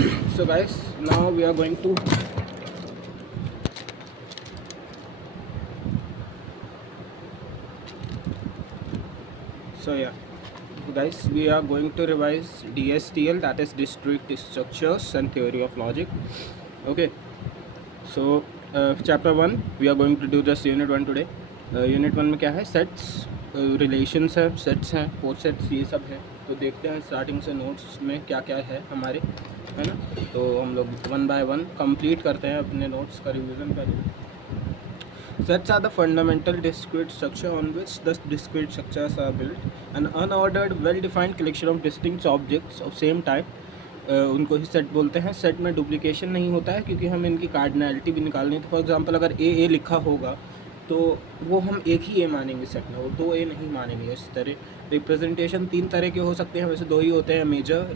So guys, now we are going to guys, we are going to revise DSTL, that is Discrete Structures and Theory of Logic. Okay, so chapter 1 we are going to do just unit 1 today. Unit 1 में क्या है, sets, relations है, sets हैं, post sets, ये सब है. तो देखते हैं स्टार्टिंग से नोट्स में क्या क्या है हमारे, है ना. तो हम लोग 1 by 1 कंप्लीट करते हैं, अपने नोट्स का रिवीजन करेंगे. Sets are the fundamental discrete structure on which the discrete structures are built. An unordered, well-defined collection of distinct objects of same type. उनको ही सेट बोलते हैं. सेट में डुप्लीकेशन नहीं होता है क्योंकि हम इनकी कार्डिनैलिटी भी निकालनी है. तो फॉर एग्जांपल अगर ए लिखा होगा तो वो हम एक ही ए मानेंगे सेट में, वो दो ए नहीं मानेंगे. इस तरह रिप्रेजेंटेशन 3 तरह के हो सकते हैं, वैसे 2 ही होते हैं मेजर,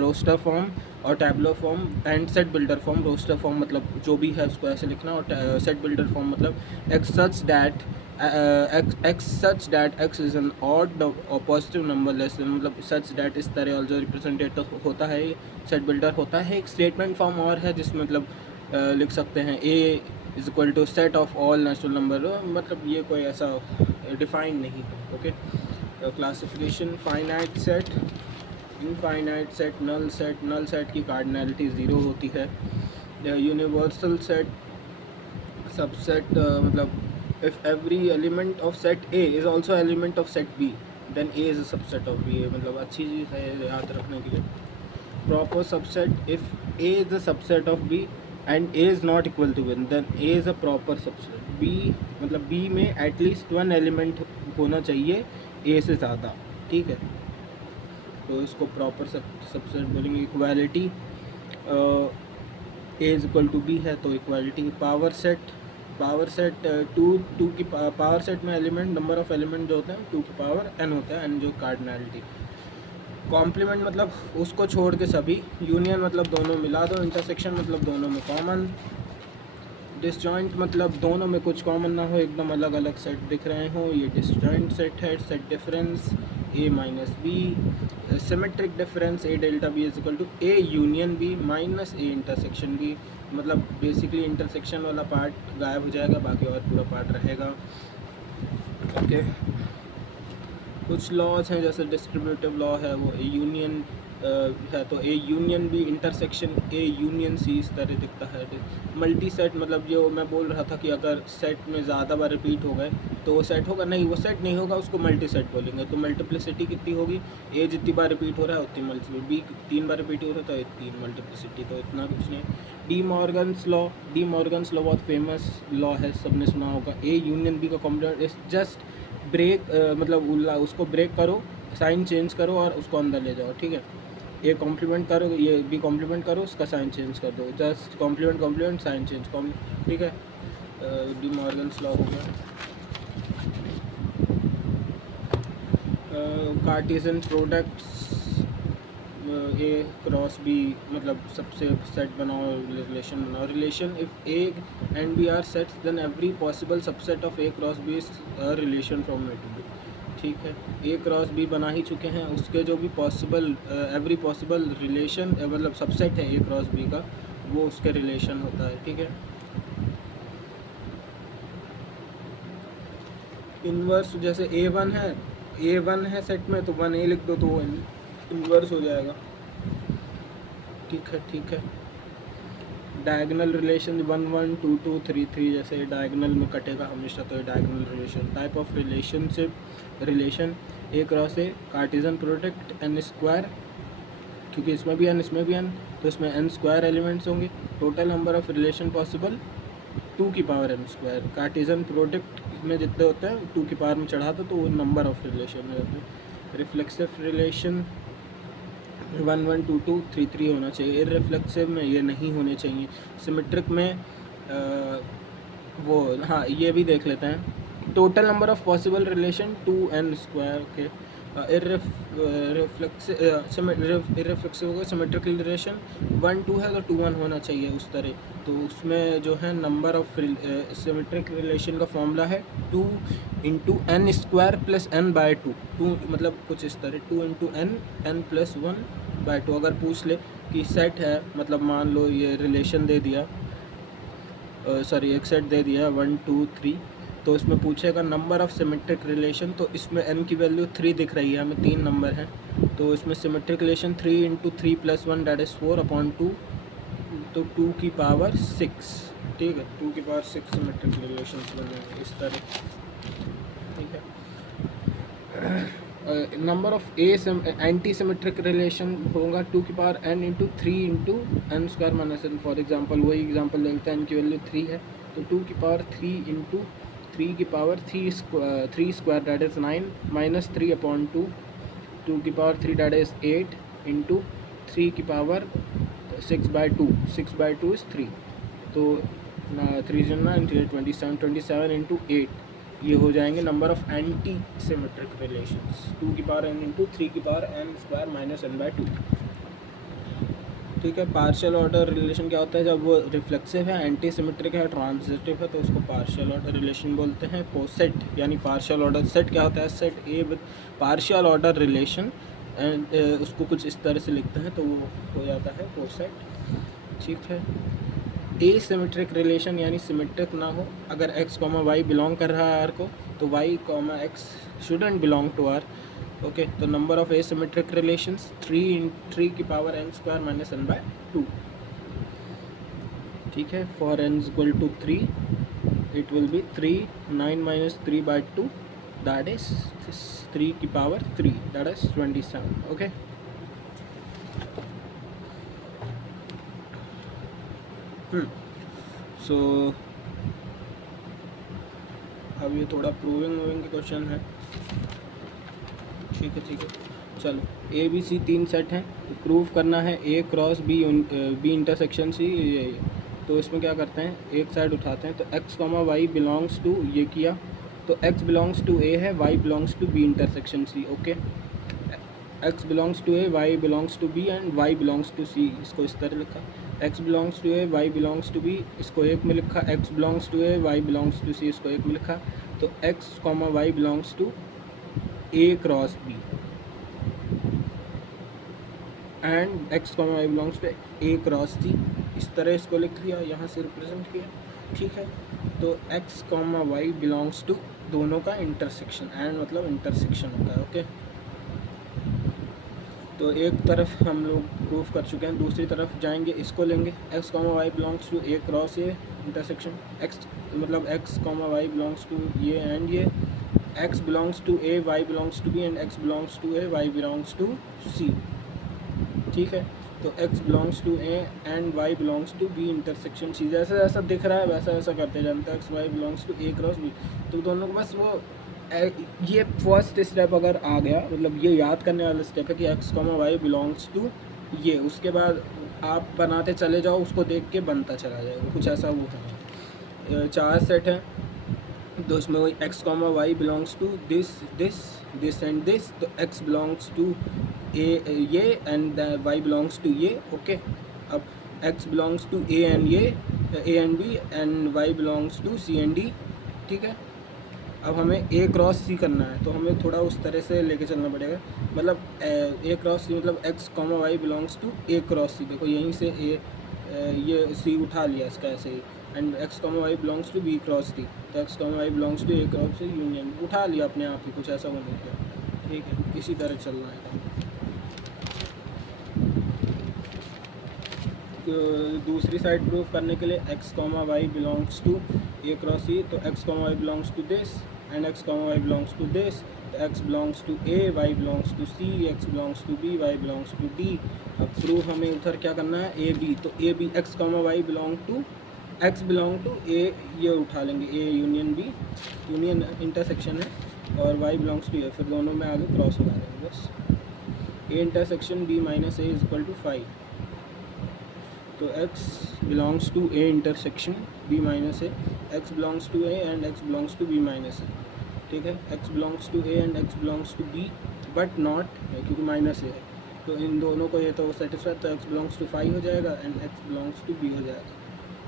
रोस्टर फॉर्म और tableau form and set builder form. Roster form मतलब जो भी है उसको ऐसे लिखना, और सेट बिल्डर फॉर्म मतलब x such that x is an odd or positive number less than, मतलब such that इस तरह और जो रिप्रेजेंटेटिव होता है सेट बिल्डर होता है. एक स्टेटमेंट फॉर्म और है जिसमें मतलब लिख सकते हैं a is equal to set of all natural number. मतलब ये कोई ऐसा डिफाइन नहीं है. Okay, classification, finite set, infinite set, null set. Null set की कार्डिनैलिटी 0 होती है. यूनिवर्सल सेट, सबसेट, मतलब if every element of set A is also element of set B, then A is a subset of B. मतलब अच्छी चीज़ है याद रखने के लिए. Proper subset, if A is the subset of B and A is not equal to 1, then A is a proper subset. B मतलब B में at least 1 element होना चाहिए A से ज़्यादा, ठीक है. तो इसको प्रॉपर सबसेट बोलेंगे. Equality, A is equal to B है तो equality. Power set, power set 2 की पावर सेट में एलिमेंट, नंबर ऑफ एलिमेंट जो होते हैं 2 की पावर n होता है, n जो कार्डिनैलिटी. कॉम्प्लीमेंट मतलब उसको छोड़ के सभी. यूनियन मतलब दोनों मिला दो. इंटरसेक्शन मतलब दोनों में कॉमन. डिसजॉइंट मतलब दोनों में कुछ कॉमन ना हो, एकदम अलग अलग सेट दिख रहे हो, ये डिसजॉइंट सेट है. Set difference a minus B. Symmetric difference a delta b is equal to a union b minus a intersection b. मतलब बेसिकली इंटरसेक्शन वाला पार्ट गायब हो जाएगा, बाकी और पूरा पार्ट रहेगा. ओके, कुछ लॉज हैं जैसे डिस्ट्रीब्यूटिव लॉ है, वो ए यूनियन है तो ए यूनियन भी इंटरसेक्शन ए यूनियन सी इस तरह दिखता है. मल्टी सेट मतलब जो मैं बोल रहा था कि अगर सेट में ज़्यादा बार रिपीट हो गए तो वो सेट होगा, नहीं वो सेट नहीं होगा, उसको मल्टी सेट बोलेंगे. तो मल्टीप्लिसिटी कितनी होगी, ए जितनी बार रिपीट हो रहा है उतनी मल्टीप्लिसिटी, बी 3 बार रिपीट हो रहा है तो 3 मल्टीप्लिसिटी. तो इतना कुछ नहीं. D Morgan's law, D Morgan's law बहुत फेमस लॉ है, सबने सुना होगा. ए यूनियन बी का कॉम्प्लीमेंट इज जस्ट ब्रेक, मतलब उसको ब्रेक करो, साइन चेंज करो और उसको अंदर ले जाओ, ठीक है. ए कॉम्प्लीमेंट करो, ये बी कॉम्प्लीमेंट करो, उसका साइन चेंज कर दो. Just complement complement sign change, ठीक है. डी मॉर्गन्स लॉ हो गया. Cartesian products, A cross B मतलब सबसे सेट बनाओ, रिलेशन बनाओ. Relation, if A and B are sets then every possible subset of A cross B is a relation from A to B. ठीक है, ए cross B बना ही चुके हैं, उसके जो भी पॉसिबल एवरी पॉसिबल रिलेशन मतलब सबसेट है ए क्रॉस बी का, वो उसके रिलेशन होता है, ठीक है. इन्वर्स, जैसे ए1 है सेट में तो 1 ए लिख दो तो वो इन्वर्स हो जाएगा, ठीक है. डायगोनल रिलेशन 1 1 2 2 3 3, जैसे डायगोनल में कटेगा हमेशा तो ये diagonal relation. Type of relation A cross A, Cartesian product N square, क्योंकि इसमें भी एन इसमें भी एन, तो इसमें एन स्क्वायर एलिमेंट्स होंगे. Total number of relation possible 2 की power N square. Cartesian product में जितने होते हैं 2 की पावर में चढ़ा दो तो वो नंबर ऑफ रिलेशन में होते हैं. रिफ्लेक्सिव रिलेशन 1 1 2 2 3 3 होना चाहिए. इररिफ्लेक्सिव में ये नहीं होने चाहिए. सिमेट्रिक में वो, हाँ ये भी देख लेते हैं. Total number of possible relation 2n square. Okay, irreflexive होगा. सिमेट्रिकल रिलेशन 1 2 है तो 2 1 होना चाहिए उस तरह. तो उसमें जो है नंबर ऑफ सिमेट्रिक रिलेशन का फॉर्मूला है 2 into N square plus n by 2. 2 मतलब कुछ इस तरह 2 into n, n plus 1 by 2. अगर पूछ ले कि सेट है, मतलब मान लो ये रिलेशन दे दिया, सॉरी एक सेट दे दिया 1 2 3, तो इसमें पूछेगा नंबर ऑफ़ सिमेट्रिक रिलेशन। तो इसमें n की वैल्यू 3 दिख रही है हमें, 3 नंबर हैं, तो इसमें symmetric relation 3 into 3 plus 1 that is 4 upon 2, तो 2 की पावर 6, ठीक है, 2 की पावर 6 सिमेट्रिक रिलेशंस बनेंगे इस तरह, ठीक है। Number of anti symmetric relation होगा 2 की power n into 3 into N square minus N. For example वही एग्जांपल लेते हैं, n की वैल्यू 3 है, तो 2 की पावर 3 इंटू 3 की power 3 square that is 9 minus 3 upon 2, 2 की पावर 3 दैट इज़ 8 इंटू 3 की पावर 6/2, 6/2 इज़ 3, तो 3 9 27, 27 इंटू 8, ये हो जाएंगे number of anti symmetric relations, 2 की पावर n इंटू 3 की power n square minus n/2, ठीक है। पार्शियल ऑर्डर रिलेशन क्या होता है, जब वो रिफ्लेक्सिव है, एंटी सिमेट्रिक है, ट्रांजिटिव है, तो उसको पार्शियल ऑर्डर रिलेशन बोलते हैं। पोसेट यानी पार्शियल ऑर्डर, सेट क्या होता है, set A with partial order relation, and उसको कुछ इस तरह से लिखते हैं तो वो हो जाता है पोसेट, ठीक है। ए सिमेट्रिक रिलेशन यानी सिमेट्रिक ना हो, अगर x, y बिलोंग कर रहा है r को, तो y, x shouldn't belong to r, okay. तो नंबर ऑफ एसिमेट्रिक रिलेशंस 3 की power n square minus n/2, ठीक है। For n equal to 3 it will be 3 9 minus 3/2 that is 3 की power 3 that is 27, okay. So अब ये थोड़ा proving के question है, ठीक है। चलो, ए बी सी 3 सेट हैं, तो प्रूव करना है ए क्रॉस बी इंटरसेक्शन सी, ये तो इसमें क्या करते हैं, एक साइड उठाते हैं, तो x, y बिलोंग्स टू, ये किया, तो x बिलोंग्स टू ए है, y belongs to B intersection C, okay. x belongs to A, y belongs to B and y belongs to C, इसको इस तरह लिखा, x belongs to A, y belongs to B, इसको एक में लिखा, x belongs to A, y belongs to C, इसको एक में लिखा, तो x, y belongs to A cross B and x, y belongs to A cross C, इस तरह इसको लिख लिया, यहाँ से रिप्रेजेंट किया, ठीक है। तो x, y बिलोंग्स टू दोनों का इंटरसेक्शन, एंड मतलब इंटरसेक्शन होता है, ओके। तो एक तरफ हम लोग प्रूफ कर चुके हैं, दूसरी तरफ जाएंगे, इसको लेंगे, x, y belongs to A cross A intersection, x मतलब x, y बिलोंग्स टू ये एंड ये, x belongs to A, y belongs to B and x belongs to A, y belongs to C, ठीक है। तो x belongs to A and y belongs to B intersection C, जैसा जैसा दिख रहा है वैसा वैसा करते जाते हैं, x, y belongs to A cross B, तो दोनों को बस वो ये फर्स्ट स्टेप अगर आ गया, मतलब ये याद करने वाला स्टेप है कि x, y बिलोंग्स टू ये, उसके बाद आप बनाते चले जाओ, उसको देख के बनता चला जाएगा, कुछ ऐसा वो है। 4 सेट हैं, तो इसमें वही x, y belongs to this and this, तो x बिलोंग्स टू ए ये एंड y बिलोंग्स टू ये, ओके। अब x belongs to A and ये, A and B and y belongs to C and D, ठीक है। अब हमें ए cross सी करना है, तो हमें थोड़ा उस तरह से लेके चलना पड़ेगा, मतलब ए क्रॉस सी मतलब x, y belongs to A cross C, देखो यहीं से ये सी उठा लिया इसका ऐसे ही, and x, y belongs to B cross D, तो x, y belongs to A cross C union उठा लिया अपने आप ही, कुछ ऐसा वो नहीं किया, ठीक है। इसी तरह चलना है। तो दूसरी साइड प्रूव करने के लिए x, y belongs to A cross C, तो x, y belongs to this and x, y belongs to this, तो x belongs to A, y belongs to C, x belongs to B, y belongs to D. अब prove हमें उधर क्या करना है, A B, तो A B x, y belong to x belong to A, ये उठा लेंगे, A union B, union intersection है, और y बिलोंग्स टू ए, फिर दोनों में आगे क्रॉस लगा देंगे बस, A intersection b minus A is equal to 5, तो x belongs to A intersection b minus A, x belongs to A and x belongs to b minus A, ठीक है। x belongs to A and x belongs to b but not, क्योंकि minus A है, तो इन दोनों को ये तो satisfy, तो x बिलोंग्स टू 5 हो जाएगा and x belongs to b हो जाएगा,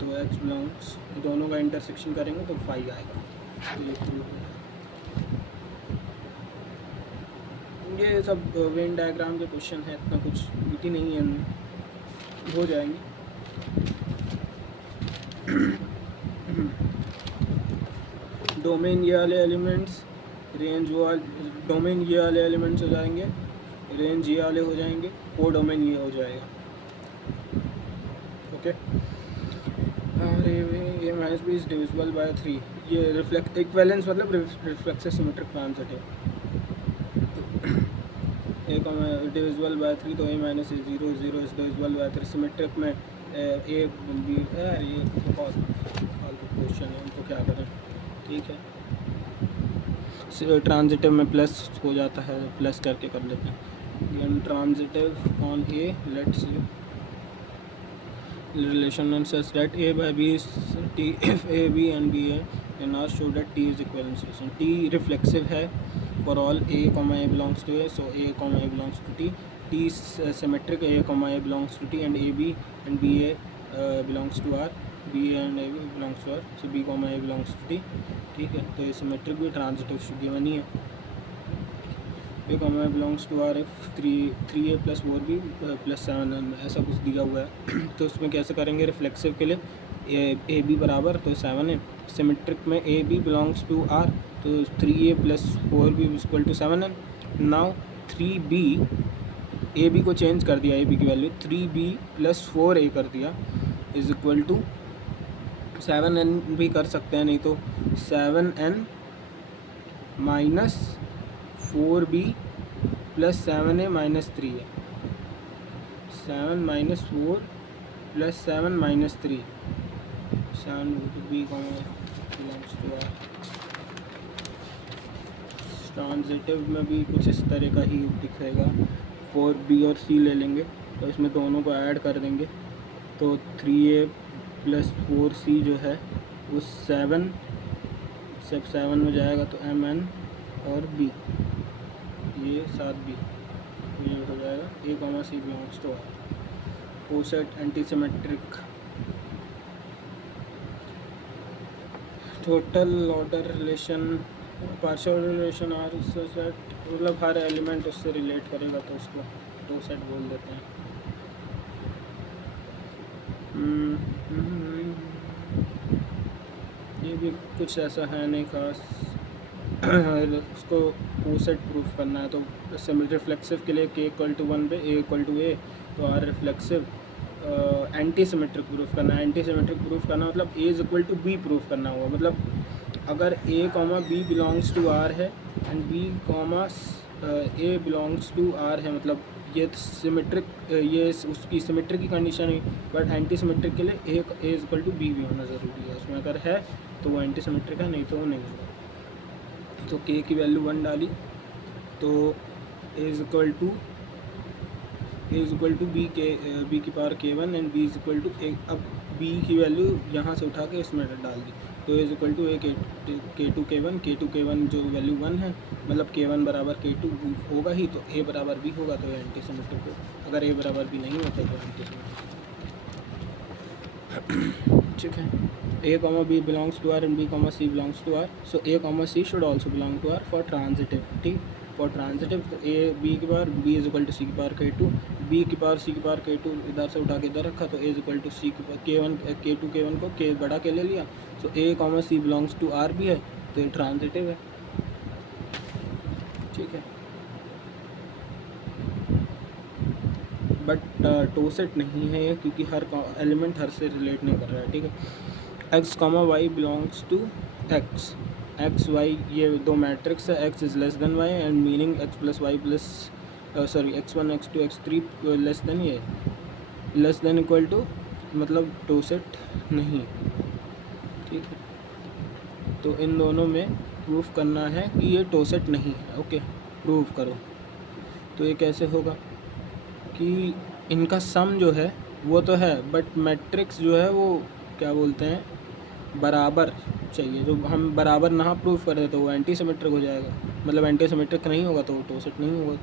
तो x बिलोंग्स दोनों का इंटरसेक्शन करेंगे तो 5 आएगा, तो ये प्रूव है। ये सब वेन डायग्राम के क्वेश्चन है, इतना कुछ मीठी नहीं है इनमें, हो जाएंगी। डोमेन ये वाले एलिमेंट्स, रेंज वाले, डोमेन ये वाले एलिमेंट्स हो जाएंगे, रेंज ये वाले हो जाएंगे, को डोमेन ये हो जाएगा। ओके, और A minus B is divisible by 3, ये रिफ्लेक्ट इक्विवेलेंस मतलब reflexive symmetric transitive. A divisible by 3 तो A minus A 0 0 is divisible by 3। Symmetric में ए बी है, ये बहुत फालतू क्वेश्चन है, इनको क्या करें। ठीक है, ट्रांजिटिव में प्लस हो जाता है, प्लस करके कर लेते हैं। Transitive on A, let's relation and such that a by b is t if a b and b a, then r show that t is equivalence relation। t reflexive है for all a comma a belongs to a, so a comma a belongs to t। t is symmetric, a comma a belongs to t and a b and b a belongs to r, b a and a b belongs to r, so b comma a belongs to t। ठीक है, तो ये symmetric भी transitive given ही है। A comma belongs to R F 3 A plus 4 B plus 7 ऐसा कुछ दिया हुआ है। तो उसमें कैसे करेंगे, रिफ्लेक्सिव के लिए ए बी बराबर तो 7 है, सिमेट्रिक में A B belongs to R तो 3 A plus 4 B equal to 7 है। नाउ 3 बी, ए बी को चेंज कर दिया, ए बी की वैल्यू 3 बी प्लस 4 ए कर दिया इज इक्वल टू 7 एन भी कर सकते हैं, नहीं तो 7 N minus 4 B plus 7 A minus 3 है, 7 minus 4 plus 7 minus 3, 7 B belongs to R. Transitive में भी कुछ इस तरह का ही दिखेगा। 4 बी और सी ले लेंगे तो इसमें दोनों को ऐड कर देंगे तो 3a प्लस 4c जो है वो 7 में जाएगा तो एम एन और बी, ये 7b ये हो जाएगा। A comma C belongs to R. Coset antisymmetric, total order relation, partial relation R set, मतलब हर एलिमेंट उससे रिलेट करेगा तो उसको दो सेट बोल देते हैं। ये भी कुछ ऐसा है नहीं खास। उसको कोसेट प्रूफ करना है तो रिफ्लेक्सिव के लिए के इक्वल टू 1 पे ए इक्वल टू ए, तो R reflexive. Anti symmetric proof करना है, एंटी सिमेट्रिक प्रूफ करना मतलब A is equal to B proof करना हुआ। मतलब अगर A comma B belongs to R है and B comma A belongs to R है, मतलब ये सिमेट्रिक, ये उसकी सिमेट्रिक की कंडीशन है, बट एंटी सिमेट्रिक के लिए ए इज इक्वल टू बी भी होना ज़रूरी है। उसमें अगर है तो वो एंटी सिमेट्रिक है, नहीं तो वो नहीं होगा। तो के की वैल्यू 1 डाली तो A is equal to B की power k1 and B is equal to A. अब बी की वैल्यू यहाँ से उठा के इसमें डाल दी तो A is equal to A k2 k1 जो वैल्यू 1 है, मतलब k1 बराबर k2 होगा ही, तो ए बराबर बी होगा तो एंटी सिमेट्रिक होगा। अगर ए बराबर बी नहीं होता तो एंटी सिमेट्रिक। ठीक है, a comma b belongs to r and b comma c belongs to r, so a comma c should also belong to r for transitive। ठीक, फॉर ट्रांजिटिव तो a b की power b is equal to C की power k2, b की power c की power k2 इधर से उठा के इधर रखा तो a is equal to C की पावर k1 को k बढ़ा के ले लिया, तो a comma c belongs to r भी है तो ये ट्रांजिटिव है। ठीक है, बट टोसेट नहीं है ये, क्योंकि हर एलिमेंट हर से रिलेट नहीं कर रहा है। ठीक है, X comma Y belongs to X Y, ये दो मैट्रिक्स है, X is less than Y and meaning X plus Y plus x1 x2 x3 less than, ये लेस देन इक्वल टू, मतलब टोसेट नहीं। ठीक है, तो इन दोनों में प्रूफ करना है कि ये टोसेट नहीं है। ओके, प्रूफ करो। तो ये कैसे होगा कि इनका सम जो है वो तो है, बट मैट्रिक्स जो है वो क्या बोलते हैं, बराबर चाहिए। जो हम बराबर ना प्रूफ करें तो वो एंटी सिमेट्रिक हो जाएगा, मतलब एंटी सिमेट्रिक नहीं होगा तो वो टोसेट नहीं होगा।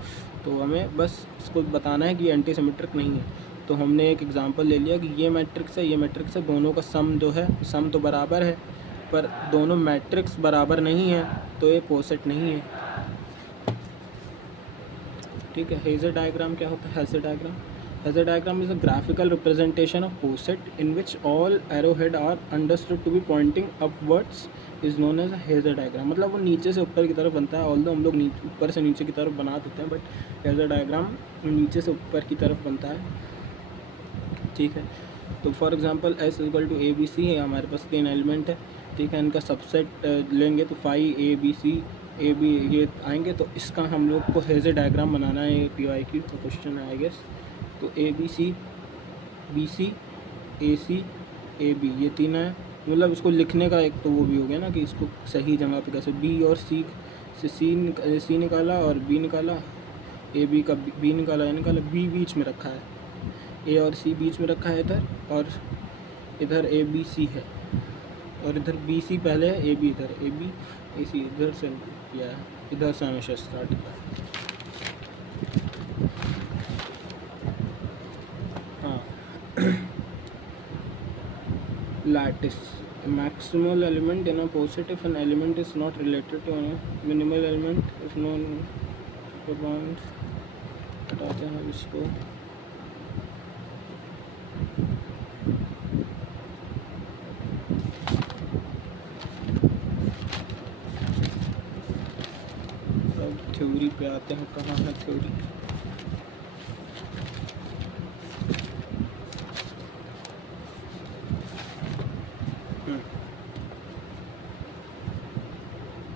तो हमें बस इसको बताना है कि एंटी सिमेट्रिक नहीं है। तो हमने एक एग्जांपल ले लिया कि ये मैट्रिक्स है, ये मैट्रिक्स है, दोनों का सम जो है, सम तो बराबर है पर दोनों मैट्रिक्स बराबर नहीं है तो ये कोसेट नहीं है। ठीक है, हेज़र डायग्राम क्या होता है? हेज़र diagram, Hazard diagram is a graphical representation of POSIT in which all arrowhead are understood to be pointing upwards is known as a Hazard diagram. मतलब वो नीचे से ऊपर की तरफ बनता है, ऑल्दो हम लोग ऊपर से नीचे की तरफ बना देते हैं, बट Hazard diagram नीचे से ऊपर की तरफ बनता है, ठीक है। तो for example S equal to A B C है, हमारे पास 3 एलिमेंट है, ठीक है। इनका सबसेट लेंगे तो 5 ए बी सी ए बी ये आएंगे, तो इसका हम लोग को हेजर डायग्राम बनाना है PY की, तो क्वेश्चन है आई गेस। तो A B C A C A B ये 3 है, मतलब इसको लिखने का एक तो वो भी हो गया ना कि इसको सही जगह पे कैसे बी और सी से सी निकाला और बी निकाला, ए बी का बी निकाला, ए निकाला, बी बीच में रखा है, ए और सी बीच में रखा है इधर, और इधर ए बी सी है, और इधर बी सी पहले है, ए बी इधर, ए बी ए सी इधर से किया है, इधर से हमेशा स्टार्ट किया है। Lattice, a maximal element in a POSIT if an element is not related to a minimal element if known the bonds हटाते हैं इसको। अब थ्योरी पे आते हैं, कहाँ है थ्योरी।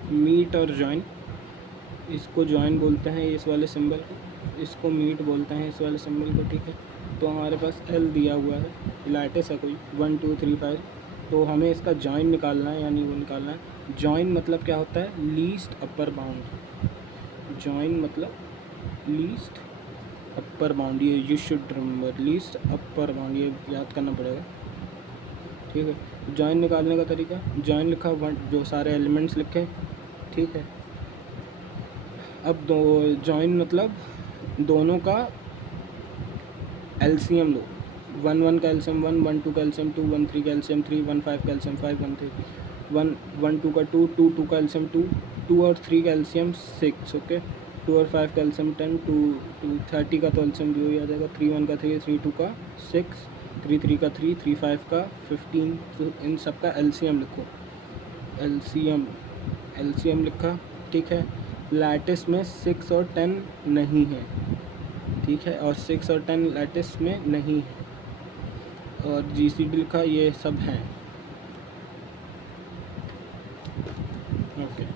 मीट और जॉइन, इसको जॉइन बोलते हैं इस वाले सिंबल को, इसको मीट बोलते हैं इस वाले सिंबल को, ठीक है। तो हमारे पास एल दिया हुआ है, लैटिस है कोई 1 2 3 5, तो हमें इसका जॉइन निकालना है, यानी वो निकालना है। जॉइन मतलब क्या होता है, लीस्ट अपर बाउंड। जॉइन मतलब लीस्ट अपर बाउंड, ये you should remember, least upper bound, ये याद करना पड़ेगा, ठीक है। जॉइन निकालने का तरीका, जॉइन लिखा जो सारे एलिमेंट्स लिखे, ठीक है। अब दो जॉइन मतलब दोनों का एलसीएम लो, 1 1 का एलसीएम 1, 1 2 का एलसीएम 2, 1 3 का एलसीएम 3, 1 5 का एलसीएम 5, 1 3 1 2 का 2, 2 2 का एलसीएम 2, 2 और 3 का एलसीएम 6, ओके। 2 और 5 का एलसीएम 10, 2 30 का तो एलसीएम 0 ही आ जाएगा, 3 1 का 3, 3 2 का 6, 3 3 का 3, 3 5 का 15। तो इन सब का एलसीएम लिखो, एलसीएम लिखा, ठीक है। लैटिस में 6 और 10 नहीं है, ठीक है, और 6 और 10 लैटिस में नहीं है, और GCD लिखा, ये सब हैं, ओके।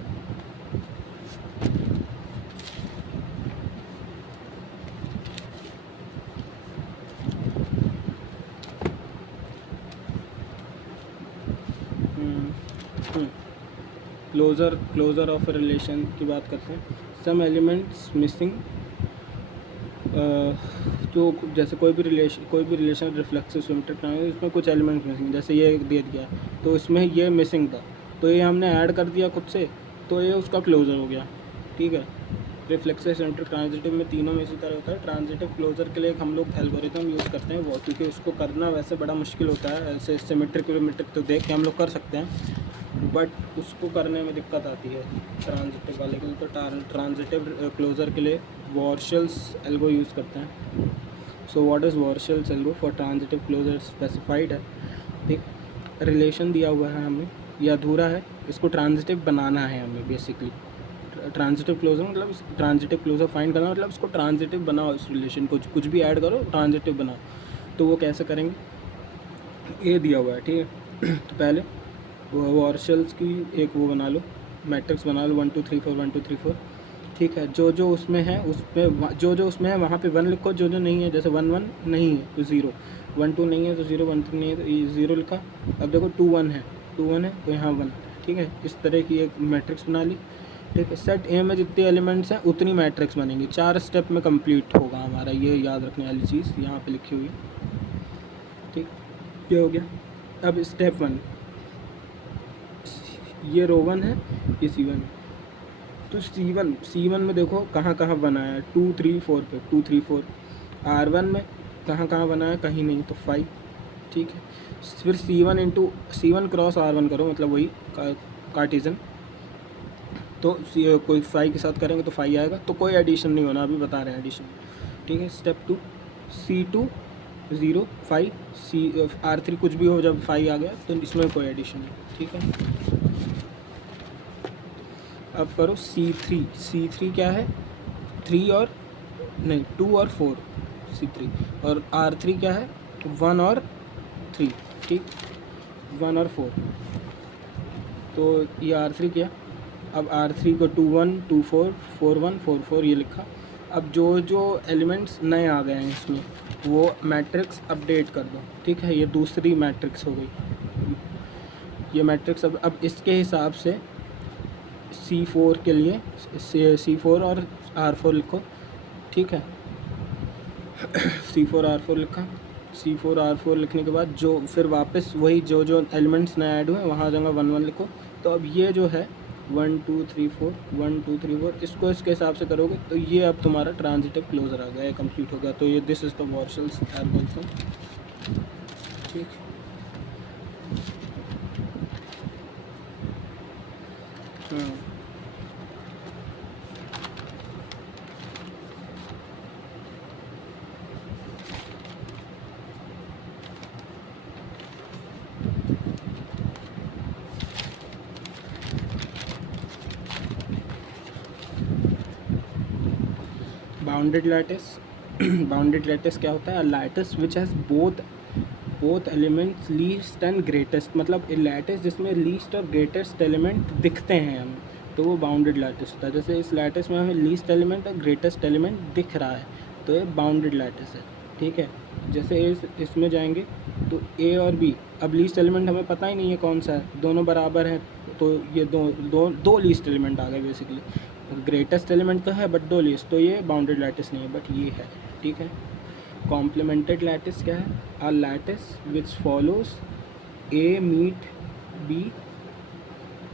क्लोजर ऑफ रिलेशन की बात करते हैं। सम एलिमेंट्स मिसिंग, तो जैसे कोई भी रिलेशन रिफ्लेक्सिव सिमेट्रिक है, इसमें कुछ एलिमेंट्स मिसिंग, जैसे ये दे दिया तो इसमें ये मिसिंग था, तो ये हमने ऐड कर दिया खुद से, तो ये उसका क्लोजर हो गया, ठीक है। रिफ्लेक्सिव सिमेट्रिक ट्रांजिटिव में तीनों में इसी तरह होता है। ट्रांजिटिव क्लोजर के लिए हम लोग एल्गोरिथम यूज़ करते हैं वो, क्योंकि उसको करना वैसे बड़ा मुश्किल होता है, ऐसे सिमेट्रिक तो देख के हम लोग कर सकते हैं, बट उसको करने में दिक्कत आती है ट्रांजिटिव वाले के लिए। तो ट्रांजिटिव क्लोजर के लिए वॉर्शल्स एल्गो यूज़ करते हैं। So what is Warshall's algo for transitive closure specified है, ठीक। रिलेशन दिया हुआ है हमें, या अधूरा है, इसको ट्रांजिटिव बनाना है हमें बेसिकली। ट्रांजिटिव क्लोजर मतलब ट्रांजिटिव क्लोजर फाइंड करना, मतलब उसको ट्रांजिटिव बनाओ, इस रिलेशन को कुछ भी ऐड करो, ट्रांजिटिव बनाओ। तो वो कैसे करेंगे, ये दिया हुआ है, ठीक है। तो पहले वॉर्शल्स की एक वो बना लो, मैट्रिक्स बना लो, 1 2 3 4 1 2 3 4, ठीक है। जो उसमें है उसमें जो उसमें है वहाँ पे 1 लिखो, जो नहीं है, जैसे 1 1 नहीं है तो 0, 1 2 नहीं है तो 0, 1 3 नहीं है तो 0 लिखा। अब देखो 2 1 है, 2 1 है तो यहाँ 1, ठीक है। इस तरह की एक मैट्रिक्स बना ली, ठीक है। सेट ए में जितने एलिमेंट्स हैं उतनी मैट्रिक्स बनेंगी, 4 स्टेप में कंप्लीट होगा हमारा, ये याद रखने वाली चीज़ यहाँ पे लिखी हुई, ठीक। ये हो गया। अब स्टेप 1, ये रो 1 है, ये C1, तो C1 में देखो कहाँ कहाँ बनाया है, 2 3 4 पे 2 3 4। R1 में कहाँ कहाँ बनाया, कहीं नहीं, तो 5, ठीक है। फिर C1 क्रॉस R1 करो, मतलब वही कार्टेशियन, तो कोई 5 के साथ करेंगे तो 5 आएगा, तो कोई एडिशन नहीं होना, अभी बता रहे हैं एडिशन, ठीक है। स्टेप 2, C2 0 5 R3 कुछ भी हो, जब 5 आ गया तो इसमें कोई एडिशन नहीं, ठीक है। अब करो C3 क्या है, 3 और नहीं 2 और 4 C3, और R3 क्या है 1 और 3, ठीक, 1 और 4, तो ये R3 क्या, अब R3 को 2 1 2 4 4 1 4 4 ये लिखा। अब जो जो एलिमेंट्स नए आ गए हैं इसमें वो मैट्रिक्स अपडेट कर दो, ठीक है। ये दूसरी मैट्रिक्स हो गई ये मैट्रिक्स। अब इसके हिसाब से C4 के लिए C4 और R4 लिखो, ठीक है। C4 R4 लिखा, C4 R4 लिखने के बाद जो फिर वापस वही जो जो एलिमेंट्स नए ऐड हुए वहाँ जगह 1 1 लिखो। तो अब ये जो है 1 2 3 4 1 2 3 4 इसको इसके हिसाब से करोगे तो ये अब तुम्हारा ट्रांजिटिव क्लोजर आ गया, ये कंप्लीट हो गया। तो ये दिस इज़ द वॉर्शल्स एल्गोरिथम, ठीक। बाउंडेड लैटिस बाउंडेड लैटिस क्या होता है, lattice which has both elements least and greatest, मतलब लैटिस जिसमें लीस्ट और ग्रेटेस्ट एलिमेंट दिखते हैं हमें, तो वो बाउंडेड लैटिस होता है। जैसे इस लैटिस में हमें लीस्ट एलिमेंट और ग्रेटेस्ट एलिमेंट दिख रहा है तो ये बाउंडेड लैटिस है, ठीक है। जैसे इसमें जाएंगे तो ए और बी, अब लीस्ट एलिमेंट हमें पता ही नहीं है कौन सा है, दोनों बराबर हैं, तो ये दो लीस्ट एलिमेंट आ गए बेसिकली। ग्रेटेस्ट एलिमेंट तो है बट दो लीस्ट, तो ये बाउंडेड लैटिस नहीं है बट ये है, ठीक है। कॉम्प्लीमेंटेड लैटिस क्या है, a lattice which follows A meet B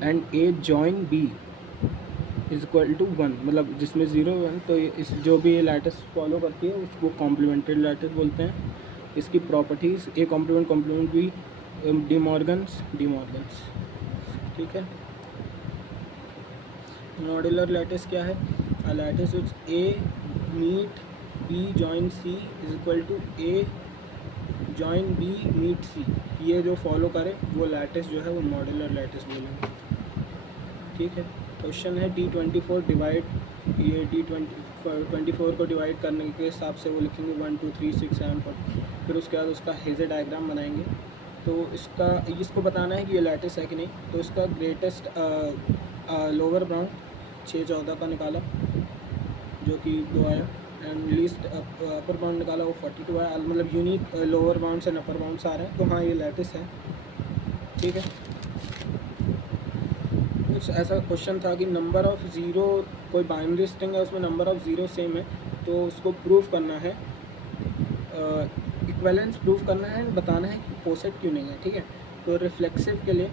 and A join B is equal to 1, मतलब जिसमें 0 1, तो इस जो भी ये लैटिस फॉलो करती है उसको कॉम्प्लीमेंटेड लैटिस बोलते हैं। इसकी properties A complement B, De Morgan's, ठीक है। मॉड्यूलर लैटिस क्या है, a lattice which A meet B join C is equal to A join B meet C, ये जो फॉलो करे वो लैटिस जो है वो मॉड्यूलर लैटिस बोलेंगे, ठीक है। क्वेश्चन है D24 डिवाइड, ये D24 को डिवाइड करने के हिसाब से वो लिखेंगे 1 2 3 6 7 4, फिर उसके बाद उसका हेज़र डायग्राम बनाएंगे। तो इसको बताना है कि ये लैटिस है कि नहीं। तो इसका ग्रेटेस्ट लोअर बाउंड 6 14 का निकाला जो कि 2 आया, एंड लीस्ट अपर बाउंड निकाला वो 42 आया, मतलब यूनिक लोअर बाउंड से अपर बाउंड आ रहे हैं, तो हाँ ये लैटिस है, ठीक है। कुछ ऐसा क्वेश्चन था कि नंबर ऑफ़ ज़ीरो, कोई बाइनरी स्ट्रिंग है उसमें नंबर ऑफ़ ज़ीरो सेम है, तो उसको प्रूफ करना है, इक्विवेलेंस प्रूफ करना है, बताना है कि पोसेट क्यों नहीं है, ठीक है। तो रिफ्लेक्सिव के लिए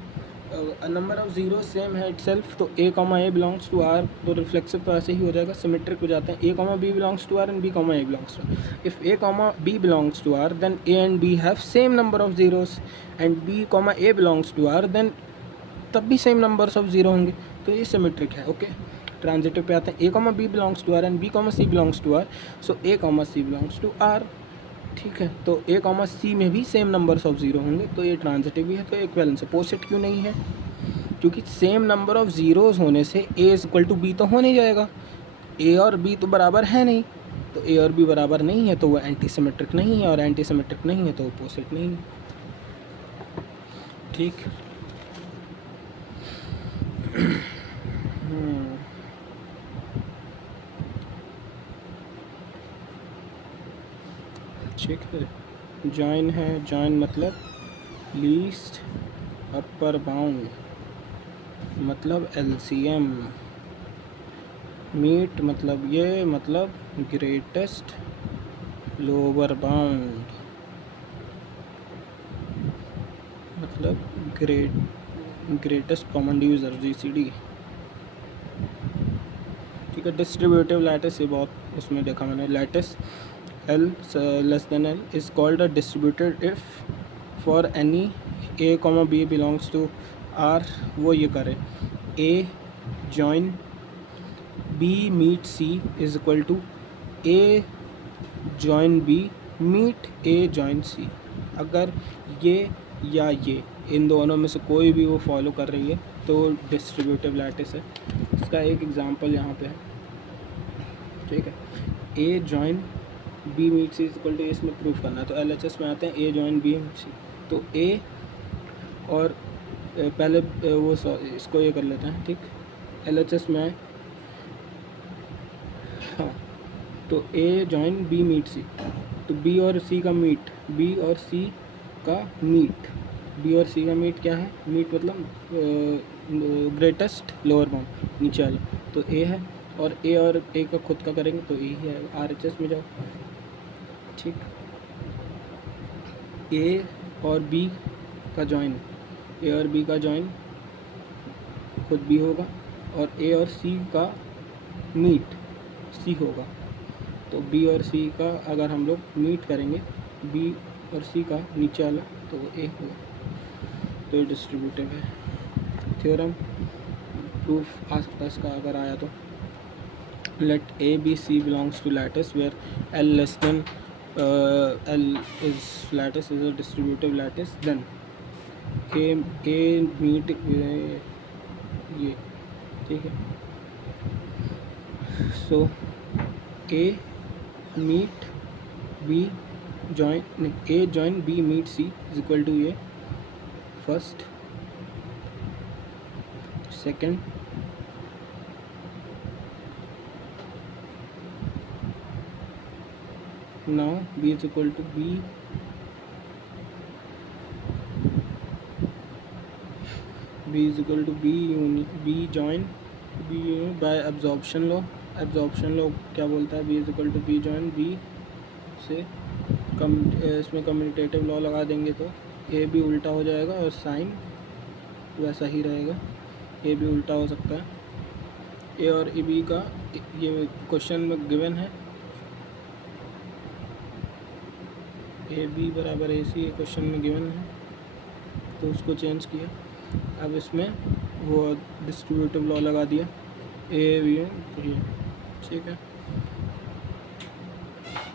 नंबर ऑफ़ ज़ीरो सेम है इटसेल्फ, तो A, A belongs to R, तो रिफ्लेक्सिव तो ऐसे ही हो जाएगा, सिमेट्रिक हो जाते हैं। A, B belongs to R and B, A belongs to R. If A, B belongs to R, then A and B have same number of zeros, and B, A belongs to R, then तब भी same numbers of zero होंगे, तो ये symmetric है, okay. Transitive पे आते हैं, A, B belongs to R and B, C belongs to R, so A, C belongs to R, ठीक है। तो A, C में भी सेम नंबर्स ऑफ ज़ीरो होंगे, तो ये ट्रांजिटिव भी है, तो इक्विवेलेंस है। पोसेट क्यों नहीं है, क्योंकि सेम नंबर ऑफ ज़ीरोज़ होने से A is equal to B तो हो नहीं जाएगा, A और B तो बराबर है नहीं, तो A और B बराबर नहीं है तो वो एंटी सिमेट्रिक नहीं है, और एंटी सिमेट्रिक नहीं है तो वो पोसेट नहीं है, ठीक। ठीक है। जॉइन है, जॉइन मतलब लीस्ट अपर बाउंड, मतलब LCM। मीट मतलब ये, मतलब ग्रेटेस्ट लोअर बाउंड, मतलब ग्रेटेस्ट कॉमन डिवीज़र GCD, ठीक है। डिस्ट्रीब्यूटिव लैटिस, ये बहुत उसमें देखा मैंने, lattice L less than L is called a distributed if for any A, B belongs to R, वो ये करें A join B meet C is equal to A join B meet A join C, अगर ये या ये इन दोनों में से कोई भी वो फॉलो कर रही है तो डिस्ट्रीब्यूटिव लैटिस है। इसका एक एग्जांपल यहाँ पे है, ठीक है। A join B meet C equal to, इसमें प्रूफ करना है तो LHS में आते हैं A join B meet C. तो ए और पहले वो इसको ये कर लेते हैं, ठीक। LHS में आए, हाँ, तो ए जॉइन बी मीट सी, तो बी और सी का मीट, बी और सी का मीट, बी और सी का मीट क्या है, मीट मतलब ग्रेटेस्ट लोअर बाउंड नीचे वाला, तो ए है, और ए का खुद का करेंगे तो ए ही है। RHS में जाओ, ठीक। ए और बी का जॉइन, ए और बी का जॉइन खुद बी होगा, और ए और सी का मीट सी होगा। तो बी और सी का अगर हम लोग मीट करेंगे, बी और सी का नीचे वाला, तो वो ए होगा, तो ये डिस्ट्रीब्यूटिव है। थ्योरम प्रूफ आ सकता है इसका अगर आया तो, let A B C belongs to lattice where L less than L is lattice is a distributive lattice, then A meet ये, ठीक है। So A meet B join, A join B meet C is equal to A first, second, now B is equal to B, B is equal to B join B by absorption law। absorption law क्या बोलता है, B is equal to B join B से इसमें commutative law लगा देंगे तो ए भी उल्टा हो जाएगा और साइन वैसा ही रहेगा, ए भी उल्टा हो सकता है। ए और ए बी का ये क्वेश्चन में गिवन है, ए बी बराबर ए सी क्वेश्चन में गिवन है, तो उसको चेंज किया। अब इसमें वो डिस्ट्रीब्यूटिव लॉ लगा दिया, ए बी ये, ठीक है।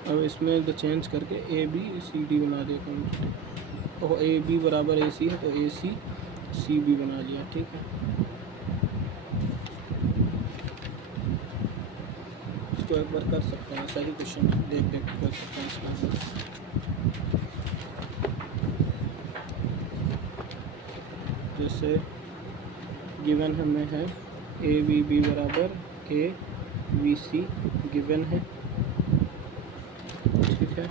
अब इसमें तो चेंज करके ए बी सी डी बना दिया कम्यूटेटिव, और ए बी बराबर ए सी है तो ए सी सी बी बना लिया, ठीक है। इसको एक बार कर सकते हैं, सही क्वेश्चन देख देख कर सकते हैं इसका। जैसे गिवन हमें है ए बी बी बराबर ए बी सी गिवन है, ठीक है।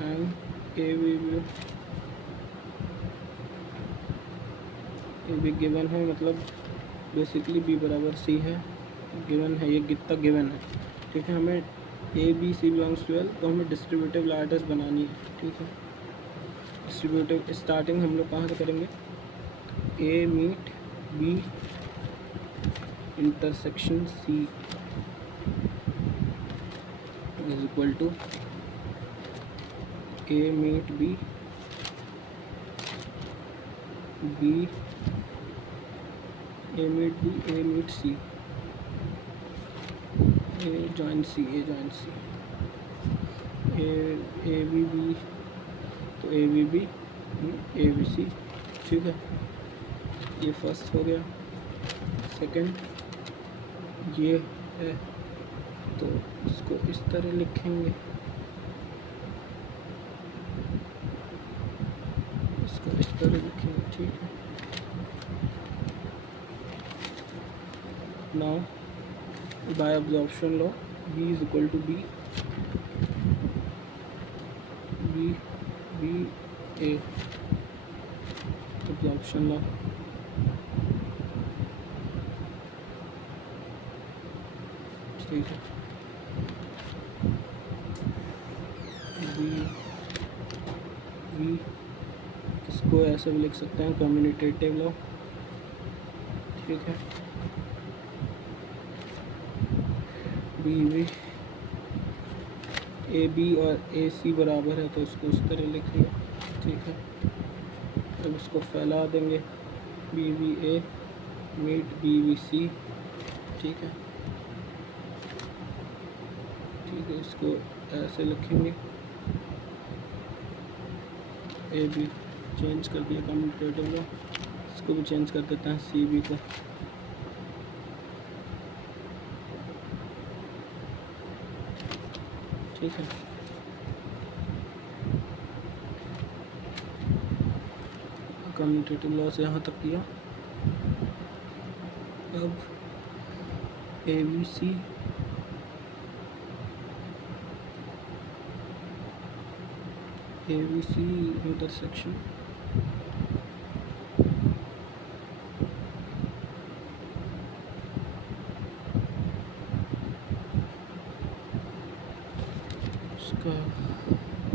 एंड ए बी गिवन है, मतलब बेसिकली बी बराबर सी है, गिवन है, ये कितना गिवन है, ठीक है। हमें A B C belongs to L, तो हमें डिस्ट्रीब्यूटिव लैटिस बनानी है, ठीक है। डिस्ट्रीब्यूटिव स्टार्टिंग हम लोग कहाँ से करेंगे, A meet B intersection C is equal to A meet B A meet C, A join C, A B B, तो A B B A B C, ठीक है। ये फर्स्ट हो गया। सेकंड ये है, तो इसको इस तरह लिखेंगे, इसको इस तरह लिखेंगे, ठीक है। Now by absorption law B is equal to B A, absorption law, ठीक है। बी इसको ऐसे भी लिख सकते हैं, कम्यूटेटिव लॉ, ठीक है। बी ए बी और ए सी बराबर है तो इसको इस तरह लिख लिया, ठीक है। अब इसको फैला देंगे, B B A meet B B C, ठीक है, ठीक है, इसको ऐसे लिखेंगे, ए बी चेंज कर दिया कम्यूटेटिव का, इसको भी चेंज कर देते हैं सी बी को। ठीक है, कम्यूटेटिव लॉस यहाँ तक किया। अब ए बी सी इंटरसेक्शन